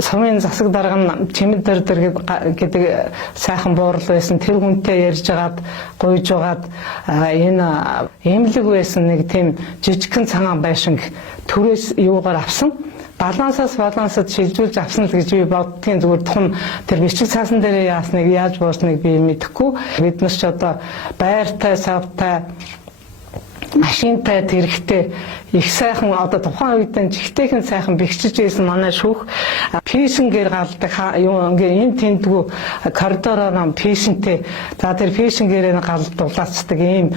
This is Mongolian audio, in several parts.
Сумын засаг дарга нь чимэд дэр гэдэг сайхан буурал байсан. Тэр хүнтэй ярьж агаад гуйж агаад энэ эмнэлэг байсан нэг тийм жижигхэн цагаан байшинг төрөөс юугаар авсан. Балансаас шилжүүлж авсан л гэж би боддгийн. Зүгээр тухайн тэр бичиг цаасан дээр яасныг яаж буусныг би мэдэхгүй. Бид нар ч одоо байртай, савтай, машинтай тэрэгтэй их сайхан одоо тухайн үед нь жигтэйхэн сайхан бэхжиж байсан манай шүүх пишингээр галдаг юу ингээ энэ тэмдгүү коридороор пишинтэй за тэр пишингээрээ галдуулцдаг ийм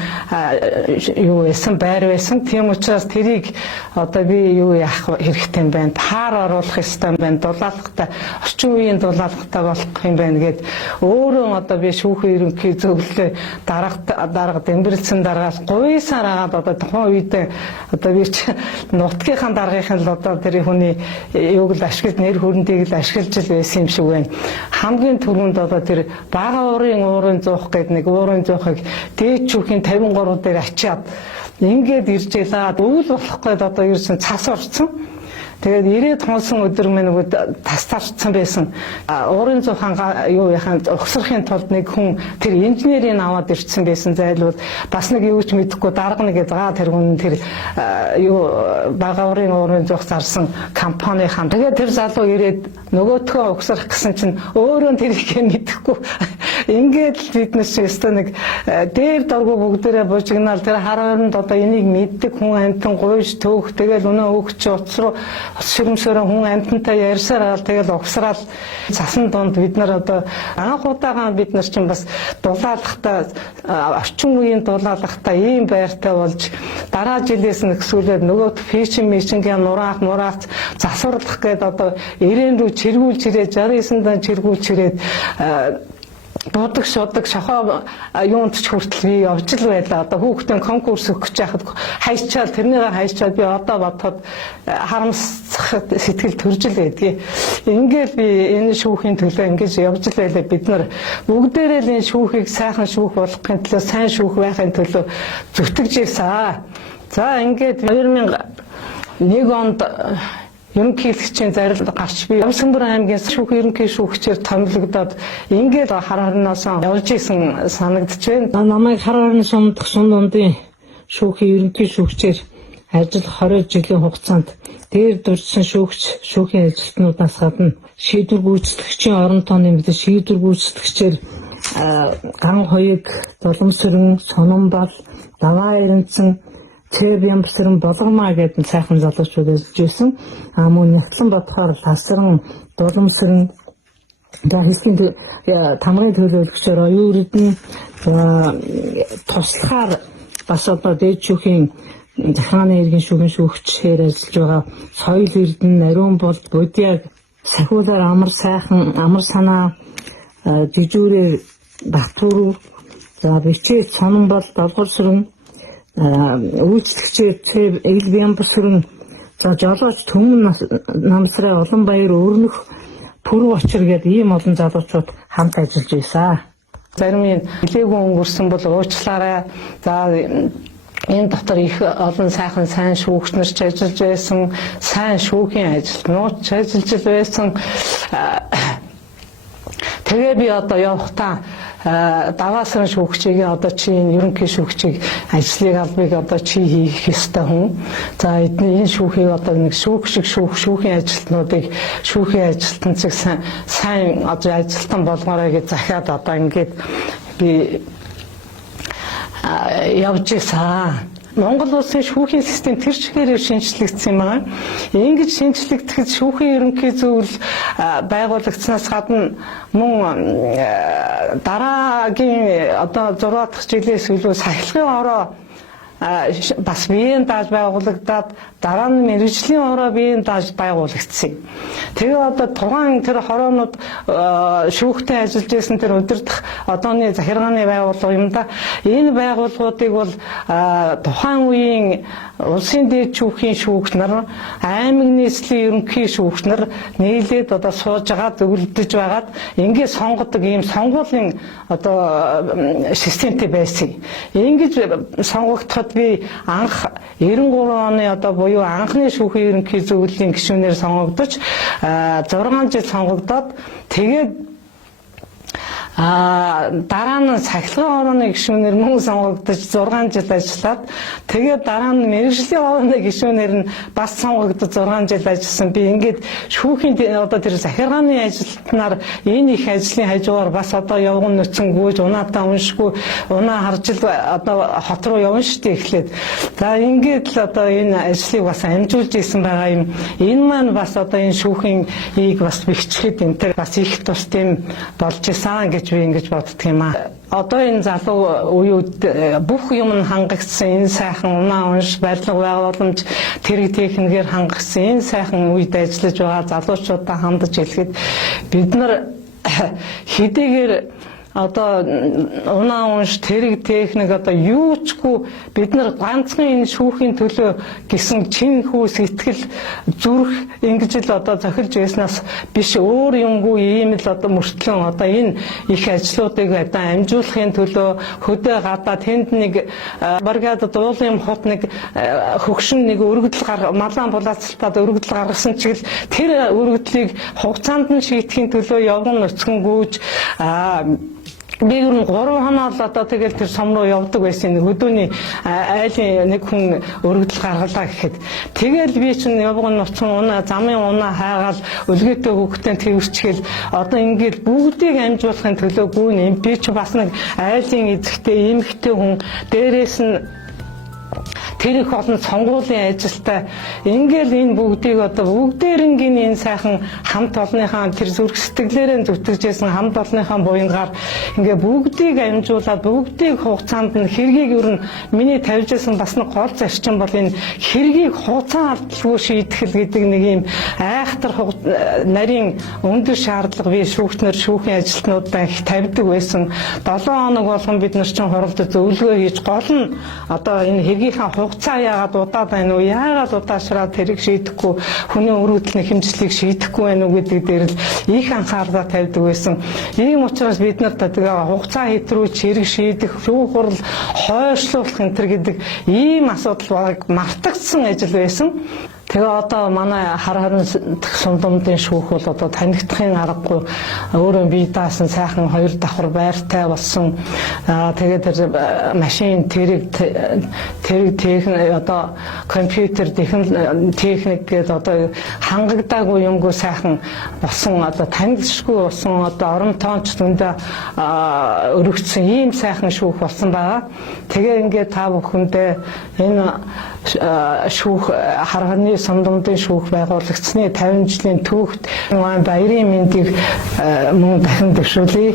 юу байсан байр байсан. Тийм учраас тэрийг одоо би юу яах хэрэгтэй юм байна, таар оруулах ёстой юм байна, дулаалгатай орчин үеийн дулаалгатай болох юм байна гэд өөрөө одоо би шүүхийн ерөнхий зөвлөлөө дарга дэмбэрлсэн дараагаас гуйсаар агаад одоо тухайн үед одоо нутгийнхаа даргын л одоо тэр хүний юуг л ашиглаж нэр хүрэндийг л ашиглаж л байсан юм шиг байна. Хамгийн түрүүнд одоо тэр бага уурын зуух гэдэг нэг уурын зуухыг дээд шүүхийн 53 дээр ачаад ингээд ирж ялаад өвөл болох гээд одоо ерөөсөн цас орцсон. Тэгээд 90 тонсон өдөр мань тас тарцсан байсан. Уурын зуухан юу яхан ухсрахын тулд нэг хүн тэр инженерийг аваад ирсэн байсан зайлвал бас нэг юу ч мэдэхгүй дарга нэгэ тэр хүн тэр юу бага уурын зуух зарсан компанийн тэгээд тэр залуу ирээд нөгөөтгөө ухсрах гэсэн чинь өөрөө тэрийг мэдэхгүй ингээд л бид нар ч өстө нэг дээр дургу бүгдээрээ бужигнаал тэр хар хооронд одоо энийг мэддэг хүн амтан гуйж төөх тэгэл өнөө өгч утас руу ширмсөрөө хүн амтантай ярьсаар тэгэл угсраал цасан донд бид нар одоо анх удаага бид нар чинь бас дулаалгатай орчин үеийн дулаалгатай ийм байртай болж дараа жилээс нь гисүүлээд нөгөө фэшн мишингийн нураах засварлах гээд одоо 90 рүү чиргүүлж ирээд 69 дан чиргүүлж ирээд бодог шодог шахаа юунд ч хүртэл би явж л байлаа. Одоо хүүхдийн конкурс өгч яхад хайчаал тэрнийгээ хайчаад би одоо бодоход харамсах сэтгэл төрж л байдгийг. Ингээд би энэ шүүхийн төлөө ингэж явж л байлаа. Бид нар бүгдээрээ л энэ шүүхийг сайхан шүүх болохын төлөө сайн шүүх байхын төлөө зүтгэж ирсэн. За ингээд 2001 онд ерөнхийлөгчийн зарил гарч би Ямсанбар аймгийн шүүх ерөнхий шүүгчээр томилогдоод ингээд хар хорноос явж исэн санагдаж байна. Намайг хар хорны сумдах сум дундын шүүхийн ерөнхий шүүгчээр ажил 20 жилийн хугацаанд дээр дурдсан шүүхийн ажилтнуудаас гадна шийдвэр гүйцэтгэгчийн орон тооны мэдээ шийдвэр гүйцэтгэгчээр ган хоёг, Доломсөрөн, Сононбал, Даваа Эренцэн Цэв Ямбсрын Болгомаа гэдэг сайхан залуучууд ажиллаж байсан. Мөн Нягтлан бодохоор Ласран, Доломсрын хэсгийн тамгын төлөөлөгчөөр оюун эрдэнэ туслахаар бас одоо дээд шүүхийн захааны иргэн шүүхийн шүүгчээр ажиллаж байгаа соёл эрдэнэ, Нариун болд, Будяг, сахиулаар амар санаа, Дижүүрээр Батүрүү, за Бичээ Сононбал, Долгорсрын үйлчлэгчээр Цэв Ямбсрын за жолооч Төмөн Намсраа Уланбаяр Өрнөх Пүрв Очир гэдэг ийм олон залуучууд хамт ажиллаж байсан. Зарим нь нэлээгүй өнгөрсөн бол уучлаарай. За энэ дотор их олон сайхан сайн шүүгч нар ч ажиллаж байсан, сайн шүүхийн ажилтнууд ч ажиллаж байсан. Тэгээ би одоо явахдаа Даваасрын шүүгчийг одоо чи ерөнхий шүүгчийг ажлыг албыг одоо чи хийх ёстой хүн. За энэ шүүхийг одоо нэг шүүх шиг шүүхийн ажилтнуудыг шүүхийн ажилтнцыг сайн одоо ажилтан болгоорой гэж захиад одоо ингээд би явж исэн. Монгол улсын шүүхийн систем тэр чигээр шинжлэгдсэн юм байна. Ингэж шинжлэгдэхэд шүүхийн ерөнхий зөвлөл байгуулагдсанаас гадна мөн дараагийн одоо 6 дахь жилээс илүү сахилгын ороо бас биеийн дааж байгуулагдаад дараа нь мэргэжлийн ороо биеийн дааж байгуулагдсан. Тэгээ одоо тухайн тэр хороонууд шүүхтэй ажиллаж байсан тэр удирдах одооны захиргааны байгууллага юм да. Энэ байгууллагуудыг бол тухайн үеийн улсын дэд шүүхийн шүүгч нар, аймаг нийслэлийн ерөнхий шүүгч нар нийлээд одоо сууж байгаа зөвлөдөж байгаад ингээд сонгодог ийм сонгуулийн одоо системтэй байсан. Ингэж сонгогдоход би анх 93 оны одоо буюу анхны шүүхийн ерөнхий зөвлөлийн гишүүнээр сонгогдож 6 жил сонгогдоод тэгээд дараа нь сахилгын орооны гишүүнээр мөн сонгогдож 6 жил ажиллаад тэгээд дараа нь мэргэжлийн орооны гишүүнээр нь бас сонгогдож 6 жил ажилласан. Би ингээд шүүхийн одоо тэр захиргааны ажилтнаар энэ их ажлын хажуугаар бас одоо явган нүцэн гүйж унаатаа уншгүй унаа харж л одоо хот руу явна шүү дээ эхлээд. За ингээд л одоо энэ ажлыг бас амжуулж исэн байгаа юм. Энэ маань бас одоо энэ шүүхийн ийг бас бэхжихэд энэ тэр бас их тус тийм болж исэн гэж би ингэж боддөг юм аа. Одоо энэ залуу үеуд бүх юм нь хангагдсан энэ сайхан унаа унш барилга байгууламж тэрэг техникээр хангагдсан энэ сайхан үед ажиллаж байгаа залуучуудаа хандаж хэлэхэд бид нар хэдийгээр одоо унаа унш тэрэг техник одоо юучгүй бид нар ганцхан энэ шүүхийн төлөө гэсэн чин хүү сэтгэл зүрх ингэж л одоо зохилж байснаас биш өөр юмгүй ийм л одоо мөртлөн одоо энэ их ажлуудыг одоо амжуулахын төлөө хөдөө гадаа тэнд нэг бригад дуулын хот нэг хөгшин нэг өргөдөл малаан булаацалтад өргөдөл гаргасан чиг л тэр өргөдлийг хугацаанд нь шийдэхин төлөө явган нөцгөн гүйж би гүн 3 хоноо л одоо тэгэл тэр сум руу явдаг байсан хөдөөний айлын нэг хүн өргөдөл гаргалаа гэхэд тэгэл би чинь явган нуцсан унаа замын унаа хайгаал өлгөөтэй хүүхдээ тэрвэрчгээл одоо ингээд бүгдийг амжуулахын төлөө гүйн би ч бас нэг айлын эзэгтэй эмэгтэй хүн дээрээс нь тэр их олон сонгуулийн ажилтай ингээл энэ бүгдийг одоо бүгдээрнгийн энэ сайхан хамт олонныхаа тэр зүрх сэтгэлээрээ зүтгэжсэн хамт олонныхаа буянгаар ингээ бүгдийг амжуулаад бүгдийг хугацаанд нь хэргийг ер нь миний тавьж байсан бас нэг гол зарчим бол энэ хэргийг хугацаа алдалгүй шийтгэл гэдэг нэг юм айхтар нарийн өндөр шаардлага би шүүгчнэр шүүхийн ажилтнуудаа их тавьдаг байсан. 7 хоног болгон бид нар чинь хуралдаж зөвлөгөө хийж гол нь одоо энэ хэргийнхаа хугацаа яагаад удаад байна уу? Яагаад удаашраад тэрийг шийдэхгүй хүний өрөөдлийн хэмжлийг шийдэхгүй байна уу гэдэг дээр л их анхаарлаа тавьдаг байсан. Ийм учраас бид нарт тэгээ хугацаа хэтрүүлж хэрэг шийдэх, шүүх хурал хойшлуулах энэ төр гэдэг ийм асуудал мартагдсан ажил байсан. Тэгээ одоо манай хар хорин сумдумдын шүүх бол одоо танигдахын аргагүй өөрөө бие даасан сайхан 2 давхар байртай болсон. Тэгээд тэр машин тэрэг техник одоо компьютер техник гэдэг одоо хангагдаагүй юмгүй сайхан болсон одоо танигдшгүй болсон одоо оромтоонч дүндээ өргөцсөн ийм сайхан шүүх болсон байгаа. Тэгээ ингээд та бүхэндээ энэ шүүх хар хорны сумдумдын шүүх байгуулагдсны 50 жилийн түүхт баярын мэндийг мөн дахин дэвшүүлье.